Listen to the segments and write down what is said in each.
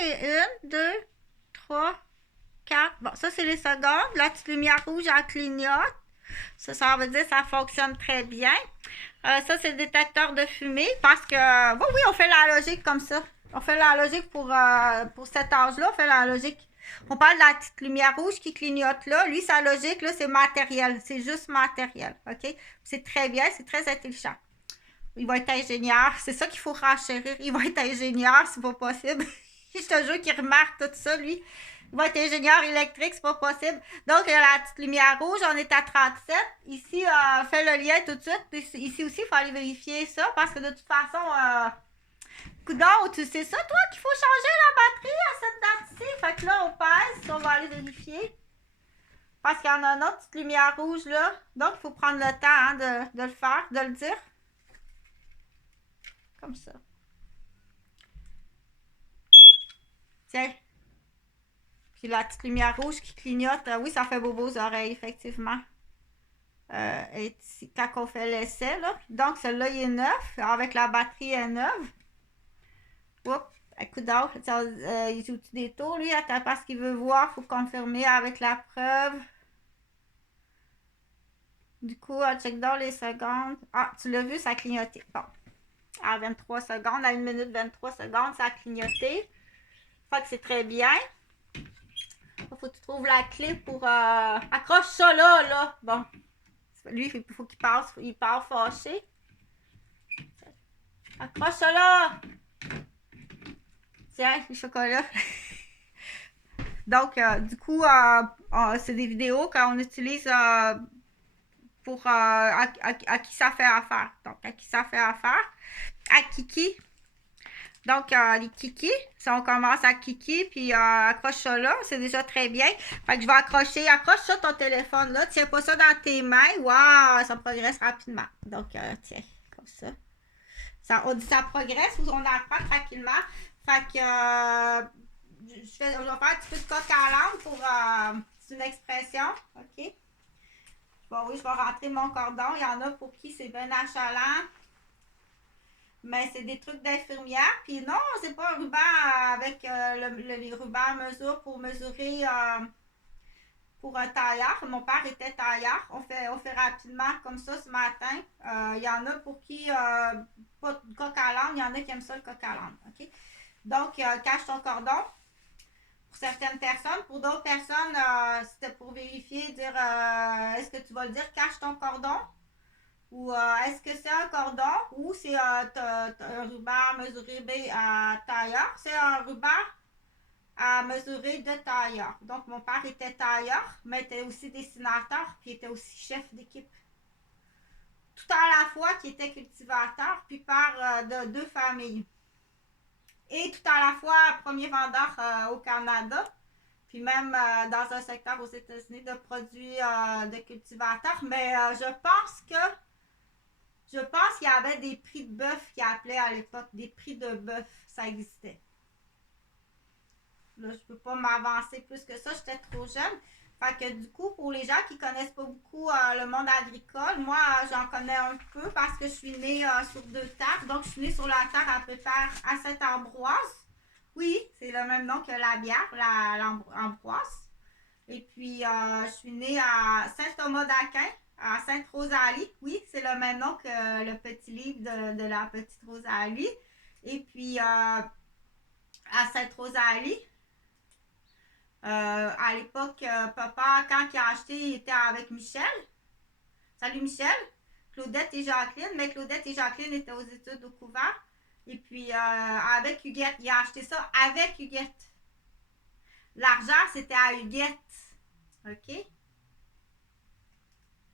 une, deux, trois, quatre. Bon, ça, c'est les secondes. La petite lumière rouge, elle clignote. Ça veut dire que ça fonctionne très bien. Ça, c'est le détecteur de fumée parce que, oui, on fait la logique comme ça. On fait la logique pour cet âge-là. On fait la logique. On parle de la petite lumière rouge qui clignote là. Lui, sa logique, là, c'est matériel. C'est juste matériel. OK? C'est très bien. C'est très intelligent. Il va être ingénieur. C'est ça qu'il faut renchérir. Il va être ingénieur, c'est pas possible. Je te jure qu'il remarque tout ça, lui. Il va être ingénieur électrique, c'est pas possible. Donc, la petite lumière rouge, on est à 37. Ici, fait le lien tout de suite. Ici aussi, il faut aller vérifier ça parce que de toute façon, coudonc, tu sais ça, toi, qu'il faut changer la batterie à cette date-ci. Fait que là, on pèse, on va aller vérifier. Parce qu'il y en a une autre petite lumière rouge là. Donc, il faut prendre le temps hein, de le faire, de le dire. Comme ça. Tiens. Puis la petite lumière rouge qui clignote, oui, ça fait bobo aux oreilles, effectivement. Quand on fait l'essai, là. Donc, celui-là, il est neuf. Avec la batterie est neuve. Oups, écoute donc, il joue des tours, lui, attends, parce qu'il veut voir, il faut confirmer avec la preuve. Du coup, check dans les secondes. Ah, tu l'as vu, ça a clignoté. Bon. À 23 secondes, à 1 minute 23 secondes, ça a clignoté. Fait que c'est très bien. Faut que tu trouves la clé pour... Accroche ça là. Bon. Lui, il faut qu'il passe. Il part fâché. Accroche ça là. Tiens, le chocolat. Donc, du coup, c'est des vidéos qu'on utilise pour... à qui ça fait affaire. Donc, à qui ça fait affaire. À Kiki. Donc, les kikis, si on commence à kiki, puis accroche ça là, c'est déjà très bien. Fait que je vais accrocher, accroche ça ton téléphone là, tiens pas ça dans tes mains, waouh, ça progresse rapidement. Donc, tiens, comme ça. On dit ça progresse ou on apprend tranquillement. Fait que, je vais faire un petit peu de coq à l'âne pour, c'est une expression, ok? Bon, oui, je vais rentrer mon cordon, il y en a pour qui c'est bien achalant. Mais c'est des trucs d'infirmière. Puis non, c'est pas un ruban avec les rubans à mesure pour mesurer pour un tailleur. Mon père était tailleur. On fait rapidement comme ça ce matin. Il y en a pour qui, pas de coq à l'âne, il y en a qui aiment ça le coq à l'âne. OK? Donc, cache ton cordon pour certaines personnes. Pour d'autres personnes, c'était pour vérifier, dire est-ce que tu vas le dire cache ton cordon? Ou est-ce que c'est un cordon ou c'est un ruban mesuré à tailleur? C'est un ruban à mesurer de tailleur. Donc, mon père était tailleur, mais était aussi dessinateur, puis était aussi chef d'équipe. Tout à la fois qui était cultivateur, puis père de 2 familles. Et tout à la fois premier vendeur au Canada, puis même dans un secteur aux États-Unis de produits de cultivateurs. Mais je pense qu'il y avait des prix de bœuf qui appelaient à l'époque. Des prix de bœuf, ça existait. Là, je peux pas m'avancer plus que ça, j'étais trop jeune. Fait que du coup, pour les gens qui connaissent pas beaucoup le monde agricole, moi, j'en connais un peu parce que je suis née sur 2 terres. Donc, je suis née sur la terre à Pépère à Saint-Ambroise. Oui, c'est le même nom que la bière, l'Ambroise. Et puis, je suis née à Saint-Thomas-d'Aquin, à Sainte-Rosalie. Oui, c'est le même nom que le petit livre de la petite Rosalie. Et puis, à Sainte-Rosalie, à l'époque, papa, quand il a acheté, il était avec Michel. Salut Michel. Claudette et Jacqueline. Mais Claudette et Jacqueline étaient aux études au couvent. Et puis, avec Huguette, il a acheté ça avec Huguette. L'argent, c'était à Huguette. OK?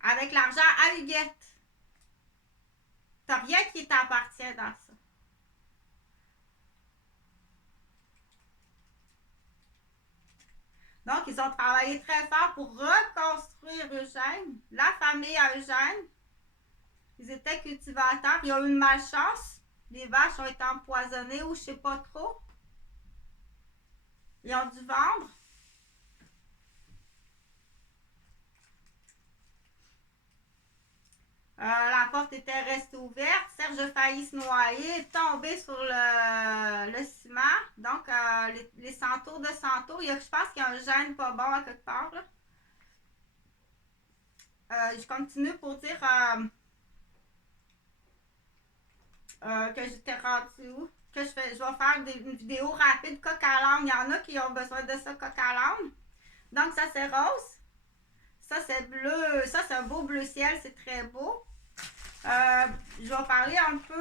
Avec l'argent à Huguette. T'as rien qui t'appartient dans ça. Donc, ils ont travaillé très fort pour reconstruire Eugène, la famille à Eugène. Ils étaient cultivateurs. Ils ont eu une malchance. Les vaches ont été empoisonnées ou je sais pas trop. Ils ont dû vendre. La porte était restée ouverte. Serge a failli se noyer, tomber sur le ciment. Donc, les centaures de centaures. Je pense qu'il y a un gène pas bon à quelque part. Là. Je continue pour dire que j'étais rendue où? Que je vais faire une vidéo rapide coq à l'âne. Il y en a qui ont besoin de ça, coq à l'âne. Donc, ça, c'est rose. Ça, c'est bleu. Ça, c'est un beau bleu ciel. C'est très beau. Je vais parler un peu,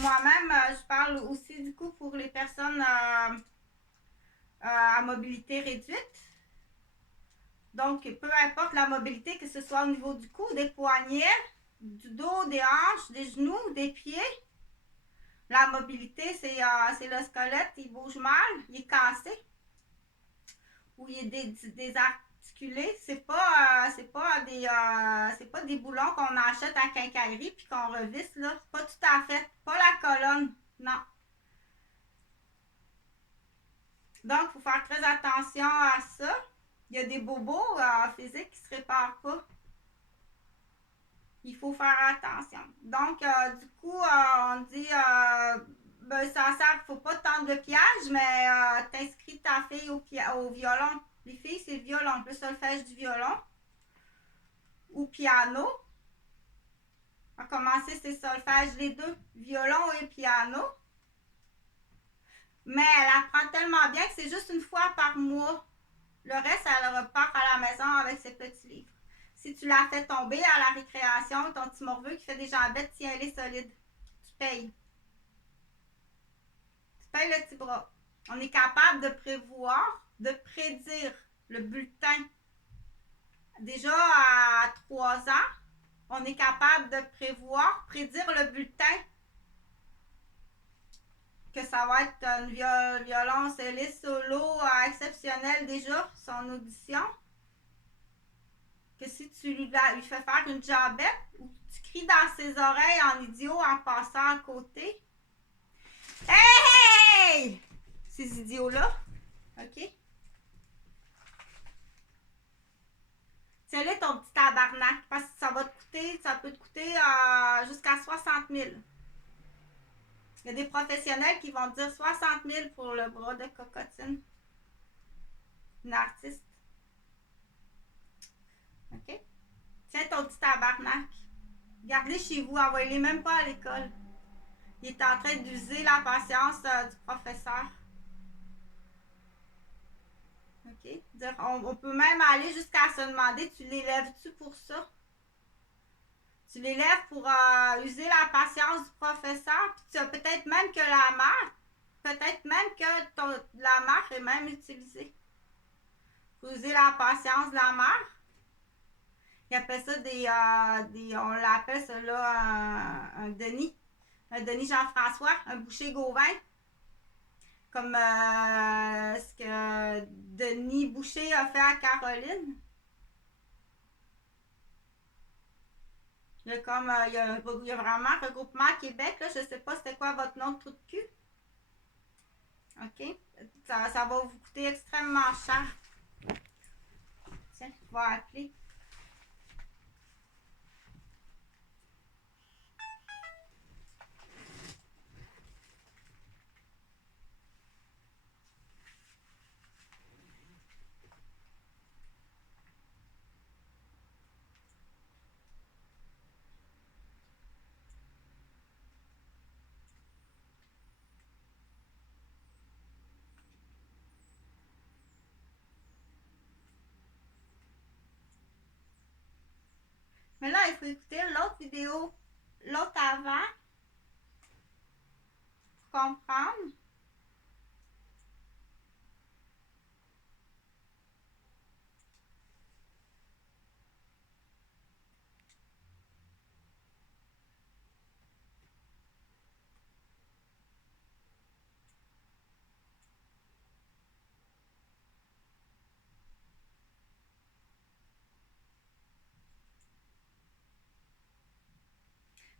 moi-même, je parle aussi du coup pour les personnes à mobilité réduite. Donc, peu importe la mobilité, que ce soit au niveau du cou, des poignets, du dos, des hanches, des genoux, des pieds. La mobilité, c'est le squelette, il bouge mal, il est cassé ou il est désarticulé. C'est pas des boulons qu'on achète à quincaillerie puis qu'on revisse là. Pas tout à fait. Pas la colonne, non. Donc, il faut faire très attention à ça. Il y a des bobos physiques qui ne se réparent pas. Il faut faire attention. Donc, du coup, on dit, ça sert, il ne faut pas tendre le piège, mais t'inscris ta fille au violon. Les filles, c'est le violon, le solfège du violon. Ou piano. On va commencer ces solfèges, les deux, violon et piano. Mais elle apprend tellement bien que c'est juste une fois par mois. Le reste, elle repart à la maison avec ses petits livres. Si tu la fais tomber à la récréation, ton petit morveux qui fait des jambettes, tiens-les solides. Tu payes. Tu payes le petit bras. On est capable de prévoir, de prédire le bulletin. Déjà à 3 ans, on est capable de prédire le bulletin. Que ça va être une violoncelliste solo exceptionnel déjà, son audition. Que si tu lui fais faire une jabette ou tu cries dans ses oreilles en idiot en passant à côté. Hey! Ces idiots-là. OK? Tiens-le ton petit tabarnak parce que ça peut te coûter jusqu'à 60 000. Il y a des professionnels qui vont dire 60 000 pour le bras de cocotine. Une artiste. OK? Tiens ton petit tabarnak. Gardez chez vous, envoyez-les même pas à l'école. Il est en train d'user la patience du professeur. OK? On peut même aller jusqu'à se demander, tu l'élèves-tu pour ça? Tu l'élèves pour user la patience du professeur, puis peut-être même que la mère, peut-être même que la mère est même utilisée. Pour user la patience de la mère. Il appelle ça on l'appelle ça là un Denis. Un Denis Jean-François, un boucher Gauvin. Comme ce que Denis Boucher a fait à Caroline. Il y a vraiment un regroupement Québec. Là, je ne sais pas c'était quoi votre nom de trou de cul. OK? Ça va vous coûter extrêmement cher. Tiens, je vais appeler. Mais là, il faut écouter l'autre vidéo, l'autre avant, pour comprendre.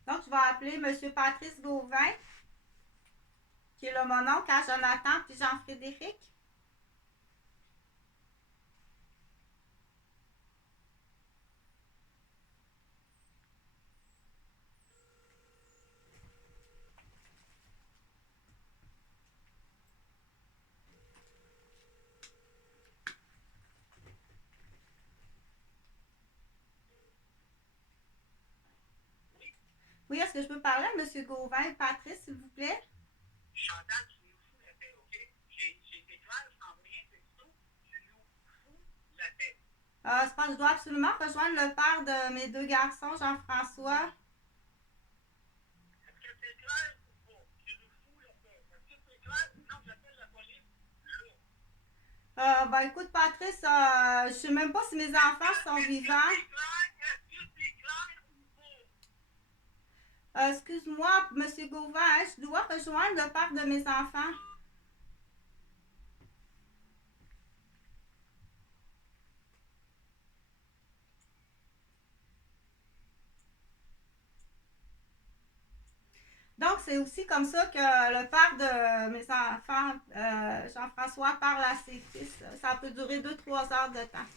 Donc, je vais appeler M. Patrice Gauvin, qui est le mononcle à Jonathan puis Jean-Frédéric. Oui, est-ce que je peux parler à M. Gauvin et Patrice, s'il vous plaît? Chantal, tu nous fous la paix, OK? J'ai été clair, je t'ai envoyé un texto, tu nous fous la paix. C'est parce que je dois absolument rejoindre le père de mes deux garçons, Jean-François. Est-ce que c'est clair ou pas? Tu nous fous la paix. Est-ce que c'est clair? Sinon, j'appelle la police là. Ben écoute, Patrice, je sais même pas si mes enfants sont vivants. Est-ce que c'est clair ou pas? Excuse-moi, Monsieur Gauvin, hein, je dois rejoindre le père de mes enfants. Donc, c'est aussi comme ça que le père de mes enfants, Jean-François, parle à ses fils. Ça peut durer 2-3 heures de temps.